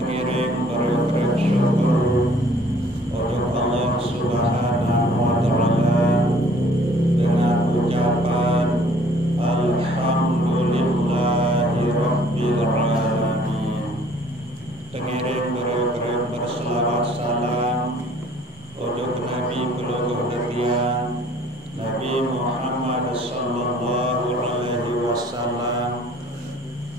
Pengiring berkirim syukur untuk Allah Subhanahu wa Ta'ala dengan ucapan Alhamdulillahi Rabbil Alamin. Pengiring berkirim berselawat salam untuk Nabi Pelungguh Detian Nabi Muhammad sallallahu alaihi wasallam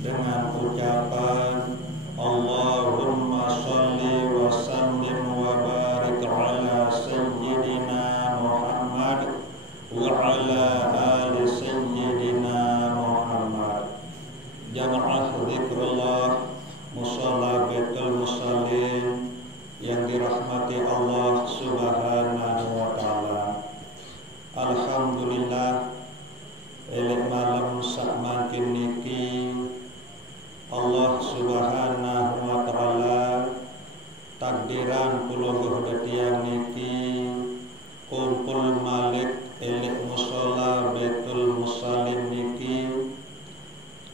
dengan ucapan Allahumma sholli wa sallim wa barik ala sayyidina Muhammad wa ala ali sayyidina Muhammad. Jamaah zikrullah musalla Baitul Musallin yang dirahmati Allah Subhanahu wa Ta'ala. Alhamdulillah, elek malam sak makin niki Allah Subhanahu wa Ta'ala takdiran Pelungguh Detian niki kumpul malik elek mushola Baitul Musallin niki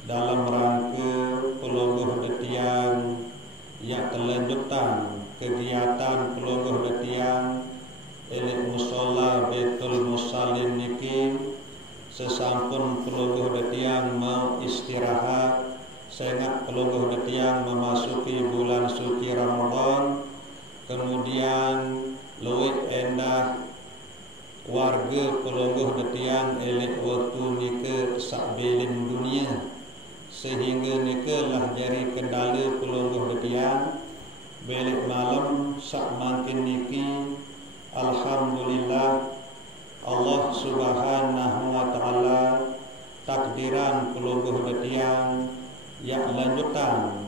dalam rangka Pelungguh Detian yang kelanjutan kegiatan Pelungguh Detian elek mushola Baitul Musallin niki sesampun Pelungguh Detian mau istirahat sehingga Pelungguh Detian memasuki bulan suci Ramadan, kemudian luwih endah warga Pelungguh Detian elek waktu nike sak belin dunia, sehingga nike lah jari kendala Pelungguh Detian belik malam sak makin niki. Alhamdulillah, Allah Subhanahu wa Ta'ala takdiran Pelungguh Detian yang lanjutan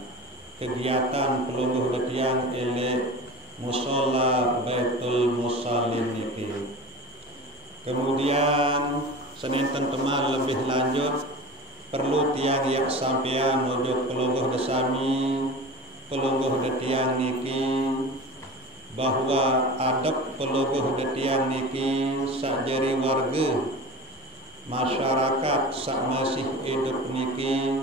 kegiatan Pelungguh Detian elek mushola Baitul Musallin niki. Kemudian senenten teman lebih lanjut perlu tiang yak sampean nujuk Pelungguh Desami Pelungguh Detian niki bahwa adab Pelungguh Detian niki sakjari warga masyarakat sak masih hidup niki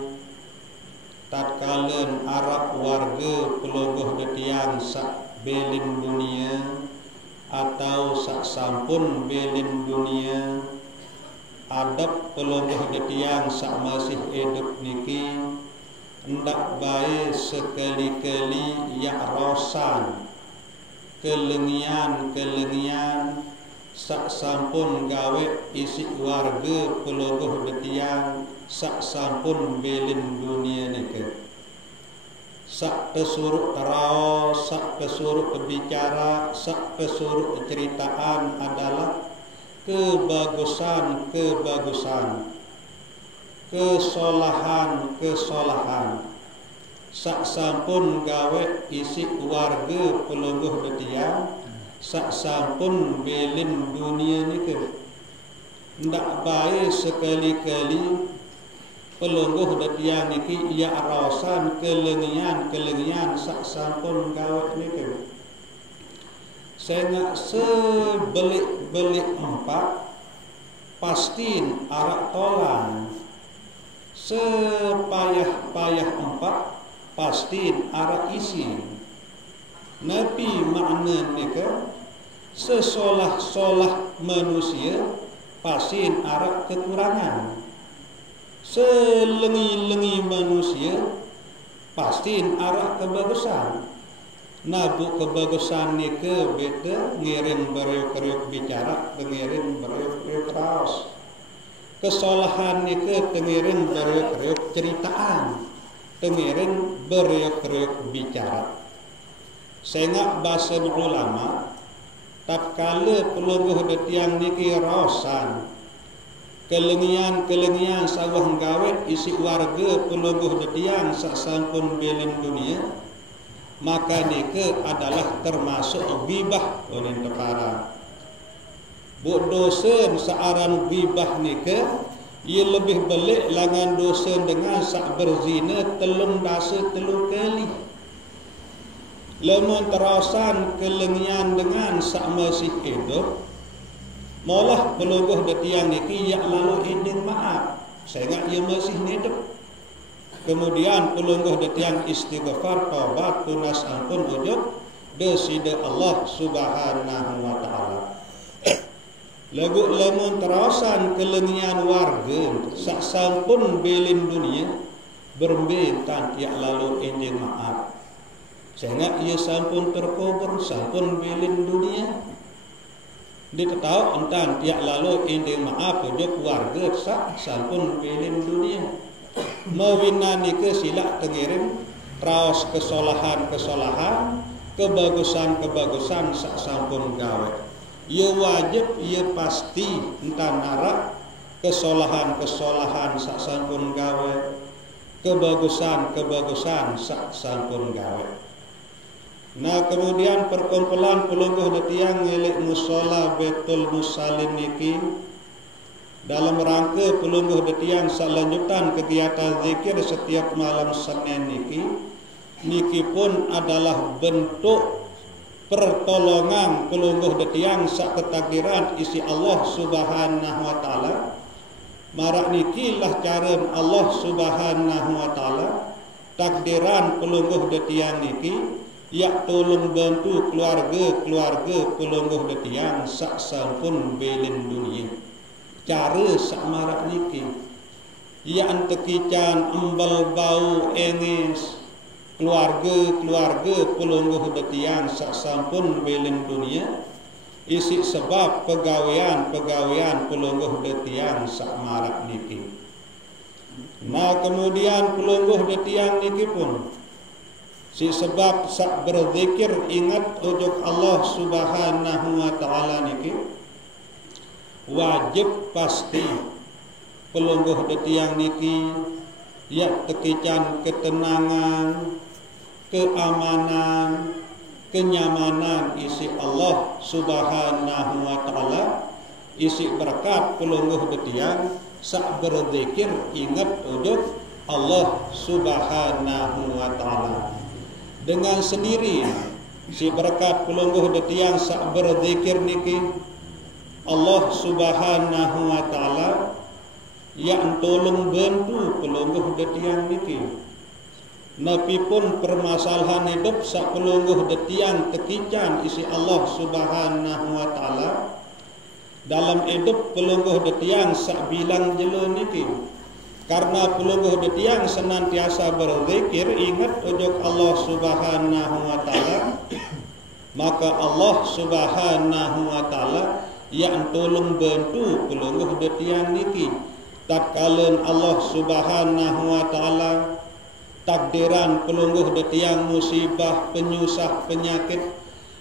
tatkala Arab warga Pelungguh Detian sak belin dunia atau sak sampun belin dunia, adab Pelungguh Detian sak masih hidup niki hendak baik sekali-kali yak rosan kelengian sak sampun gawe isi warga Pelungguh Detian sak sampun belin dunia niki. Sak pesuruh taraos, sak pesuruh berbicara, sak pesuruh ceritaan adalah kebagusan, kesolahan. Sak sampun gawe isi warga Pelungguh Detian sak sampun belin dunia niki. Ndak baik sekali-kali Pelungguh Detian niki ia rasan kelengian sak sampun gawe niki. Sehingga sebelik empat pastiin arak tolan, sepayah empat pastiin arak isi. Nabi makna niki sesolah manusia pastiin arak kekurangan. Selengi-lengi manusia pastiin arak kebagusan. Nabu kebagusan nike beda ngirim beriuk-riuk bicara, ngirim beriuk-riuk raos. Kesolahan nike tengirim beriuk-riuk ceritaan, tengirim beriuk-riuk bicara. Sehingga bahasa ulama tatkala Pelungguh Detian niki raosan kelengian sawah gawe isi warga Pelungguh Detian sak sampun belin dunia, maka nike adalah termasuk ghibah oleh tepara. Bu dosen searan ghibah nike ia lebih belik langan dosen dengan sak berzina telung kali. Lamun terasan kelengian dengan sak masih hidup, maulah Pelungguh Detian niki yak lalu inding maaf sehingga ia masih hidup. Kemudian pelungguh detiang istighfar taubat tunas ampun ujub deside Allah Subhanahu wa taala. Lagu lamun terawasan kelengian warga sak sampun belin dunia berbentan tiak lalu enjing maaf. Sehingga ia sampun terkubur sampun belin dunia. Dia tahu entan tiak lalu enjing maaf ujug warga sak sampun belin dunia. Mawinani ke silak tengirim raos kesolahan, kebagusan sak sampun gawe. Ia wajib, ia pasti entan narak kesolahan sak sampun gawe, kebagusan sak sampun gawe. Nah kemudian perkumpulan pelungguh detiang milik musola Betul Musallin niki dalam rangka pelungguh detiang selanjutan kegiatan zikir setiap malam Senin niki pun adalah bentuk pertolongan pelungguh detiang sak ketakiran isi Allah Subhanahu wa taala. Marak niki lah cara Allah Subhanahu wa taala takdiran pelungguh detiang niki yak tolong bantu keluarga pelungguh detiang sak sampun belin dunia. Cara sak marak niki yak antekican embal bau engis keluarga pelungguh detiang sak sampun belin dunia isi sebab pegawaian pelungguh detiang sak marak niki. Nah kemudian pelungguh detiang niki pun si sebab sak berzikir ingat ujug Allah Subhanahu wa taala niki wajib pasti pelungguh detiang niki yak tekican ketenangan, keamanan, kenyamanan isi Allah Subhanahu wa taala, isi berkat pelungguh detiang sak berzikir ingat ujug Allah Subhanahu wa taala. Dengan sendiri si berkat pelungguh detiang sak berzikir niki Allah Subhanahu wa taala yang tolong bantu pelungguh detiang niki. Napi pun permasalahan hidup sak pelungguh detiang tekican isi Allah Subhanahu wa taala dalam hidup pelungguh detiang sak bilang jelo niki. Karena pelungguh detiang senantiasa berzikir ingat ujug Allah Subhanahu wa taala, maka Allah Subhanahu wa taala yang tolong bantu pelungguh detiang niki. Tatkala Allah Subhanahu wa taala takdiran pelungguh detiang musibah, penyusah, penyakit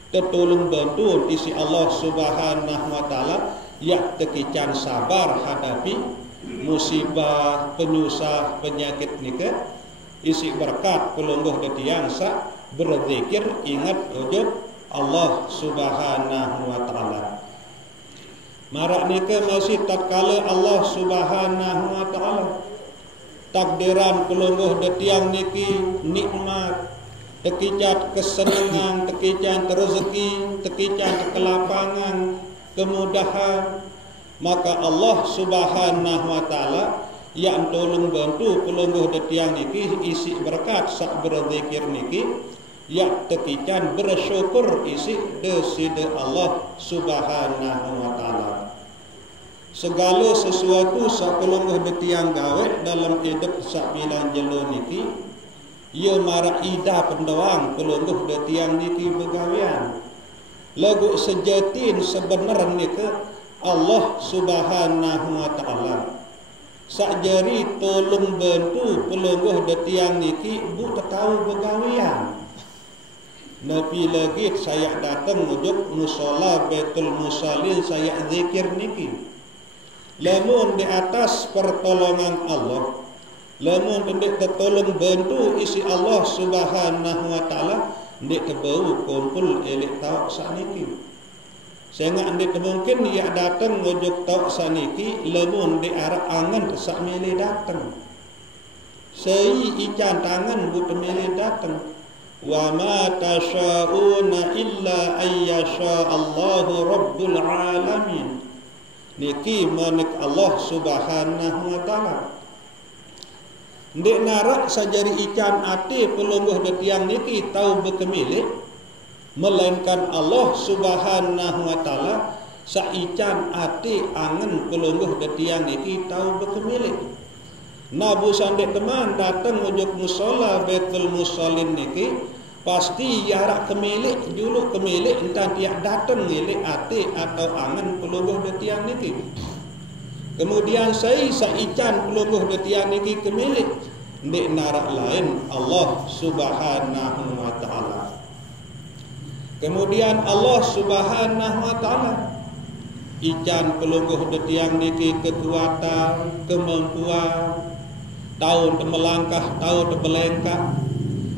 tertolong bantu isi Allah Subhanahu wa taala yak tekican sabar hadapi musibah, penyusah, penyakit nika isi berkat pelungguh detiang sak berzikir ingat ujug Allah Subhanahu wa taala. Marak nika masih tatkala Allah Subhanahu wa taala takdiran pelungguh detiang niki nikmat, tekicat kesenangan, tekican rezeki, tekican kelapangan, kemudahan, maka Allah Subhanahu wa taala yang tolong bantu pelungguh detiang niki isi berkat sak berzikir niki yak tekican bersyukur isi deside Allah Subhanahu wa taala. Segala sesuatu sak pelungguh detiang gawe dalam hidup sak bilang jelo niki ia marak ida pendoang pelungguh detiang niki begawian. Lagu sejatin sebenar nika Allah Subhanahu wa taala sakjari tolong bantu pelungguh detiang niki bu tahu begawian. Nabi lagi saya datang ujug musola Betul Musallin saya zikir niki. Lamun di atas pertolongan Allah, lamun ndik tertolong bantu isi Allah Subhanahu wa taala ndik tebau kumpul elik tahu saniki. Sehingga ndik mungkin ia datang ujug tahu saniki lamun di arah angan sak milih datang. Sei ican tangan bu temilih datang. Wa ma tasyauna illa ayyasha Allahu Rabbul alamin. Niki manik Allah Subhanahu wa taala. ndek narak sajari ikan ati pelungguh detiang niki tau berkemilik, melainkan Allah Subhanahu wa taala sa ican ati angen pelungguh detiang niki tau berkemilik. Nabu sandek teman datang ujuk musola Baitul Musallin niki pasti yarak kemilik dulu kemilik entah tiak datang milik ati atau angen pelungguh detiang niki. Kemudian saya ican pelungguh detiang niki kemilik ndek narak lain Allah Subhanahu wa taala. Kemudian Allah Subhanahu wa taala ican pelungguh detiang niki kekuatan, kemampuan, tahu melangkah, tahu belengkak,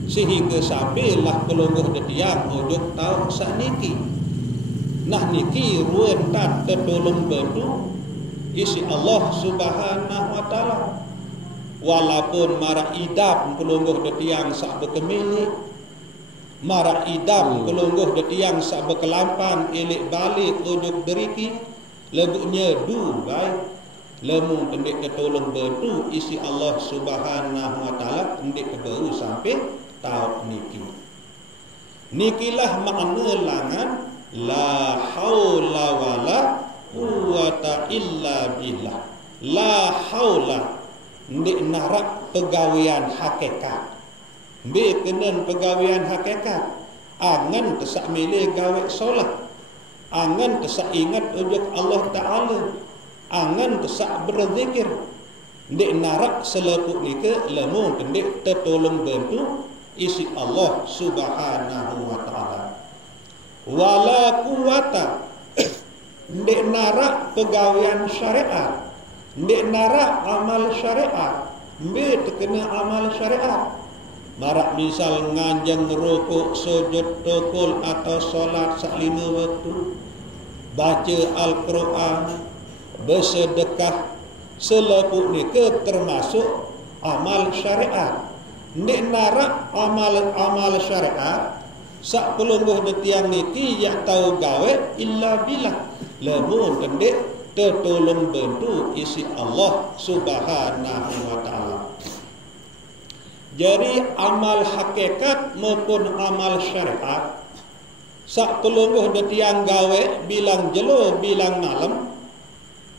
sehingga sampailah pelungguh detiang ujuk tahu sakniki. Nah niki ruan tak tertolong bantu isi Allah Subhanahu wa taala. Walaupun marah idap pelungguh detiang sak berkemilik, marah idap pelungguh detiang sak berkelampan ilik balik ujuk deriki, lebuknya du baik lemu pendek ketolong bantu isi Allah Subhanahu wa taala pendek kebaru sampai tahu niki. Nikilah makna langan la haula wala quwata illa billah. La haula ndek narak pegawian hakikat. Mbek kenen pegawian hakikat. Angan tesak milih gawe solat. Angan tesak ingat ujuk Allah Ta'ala. Angan tesak berzikir. Ndek narak selepuk nika lemu ndek tertolong bantu isi Allah Subhanahu wa taala. Wala quwata ndek narak pegawian syariat, ndek narak amal syariat, mbek terkena amal syariat. Marak misal nganjeng rukuk, sujud, tukul atau solat sak 5 waktu, baca Al-Quran, bersedekah, selepuk nika termasuk amal syariat. Ndek narak amal syariat sak pelungguh detiang niki yak tahu gawe illa billah. Lemu ndek tertolong bantu isi Allah Subhanahu wa taala. Jadi amal hakikat maupun amal syariat sak pelungguh detiang gawe bilang jelo bilang malam,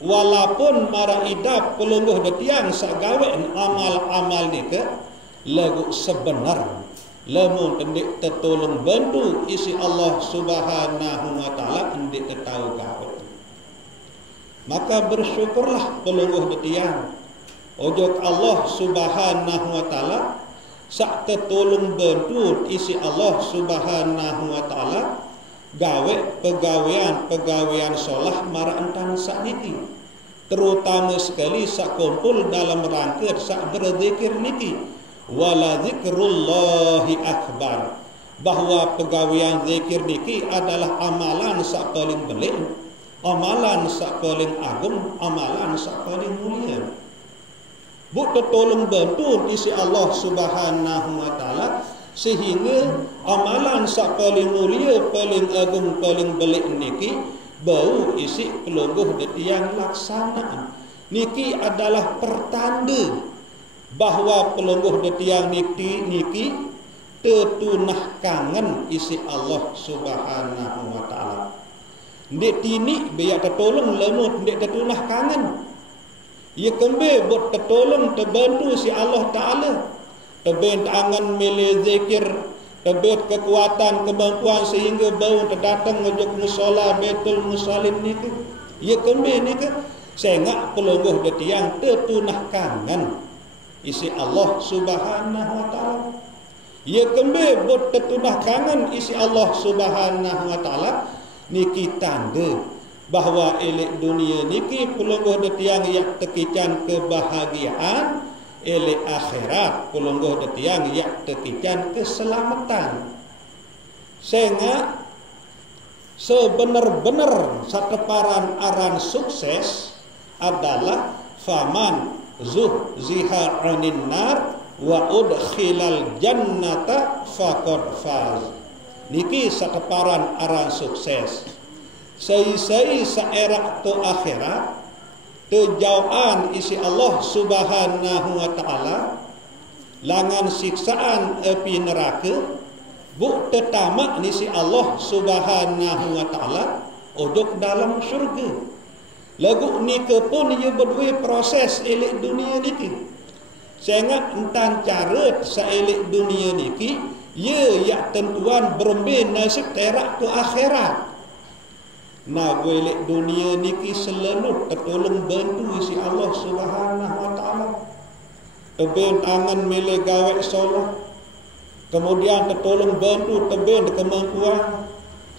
walaupun mara idap pelungguh detiang sak gawe amal-amal nika lagu sebenar lemu ndek tertolong bantu isi Allah Subhanahu wa taala ndek tahu gawe. Maka bersyukurlah pelungguh detiang ojok Allah Subhanahu wa taala sak tertolong bantu isi Allah Subhanahu wa taala gawe pegawean solah mara entan sakniki, terutama sekali sak kumpul dalam rangka sak berzikir niki. Wala zikrullahi akbar, bahwa pegawean zikir niki adalah amalan sak paling belik, amalan sak paling agung, amalan sak paling mulia. Buat tolong bantu isi Allah Subhanahu wa taala sehingga amalan sak paling mulia, paling agung, paling belik niki bau isi pelungguh detiang laksana. Niki adalah pertanda bahwa pelungguh detiang niki tertunah kangen isi Allah Subhanahu wa taala. Ndek tini biar tertolong lemut ndek tertunah kangen. Ia kembe buat tertolong terbantu si Allah taala. Tebet angan milih zikir, tebet kekuatan kemampuan sehingga bau terdatang ngejok musola Baitul Musallin niki. Ia kembe niki sengak pelungguh detiang tertunah kangen isi Allah Subhanahu wa taala. Ia kembe buat tertunah kangen isi Allah Subhanahu wa taala niki tanda bahwa elek dunia niki pelungguh detiang yak tekican kebahagiaan, elek akhirat pelungguh detiang yak tekican keselamatan. Sehingga sebenar-benar sakeparan aran sukses adalah faman zuhziha 'anil nar wa udkhilal jannata faqad faz. Niki sakeparan aran sukses. Sai-sai saerak tu akhirat terjauhan isi Allah Subhanahu wa taala langan siksaan api neraka, buk tetamak ni si Allah Subhanahu wa taala odok dalam syurga. Lagu ni ke pun ia berdua proses elek dunia niki. Sehingga entan cara saelek dunia niki, ia yak tentuan berembin nasib terak ke akhirat. Nah elek dunia niki selenut tertolong bantu si Allah Subhanahu wa taala. Teben tangan milih gawe solat, kemudian tertolong bantu teben kemampuan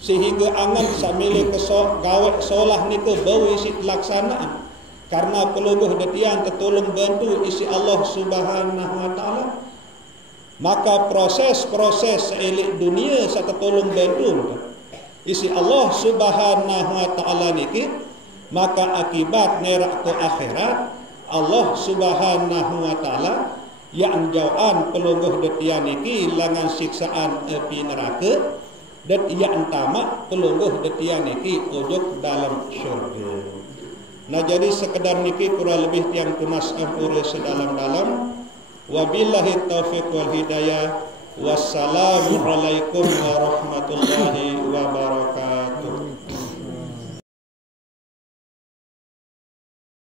sehingga angan sambil kesok gawe solah ni ke bau isi pelaksanaan karena pelungguh detian tertolong bantu isi Allah Subhanahu wa taala. Maka proses elek dunia sa tertolong bantu isi Allah Subhanahu wa taala niki, maka akibat nerak ke akhirat Allah Subhanahu wa taala yang jauhan pelungguh detian niki langan siksaan api neraka dan ia entama pelungguh detian niki ojok dalam syurga. Nah jadi sekedar niki kurang lebih tiang tunas ampure sedalam-dalam. Wabillahi taufiq wal hidayah. Wassalamualaikum warahmatullahi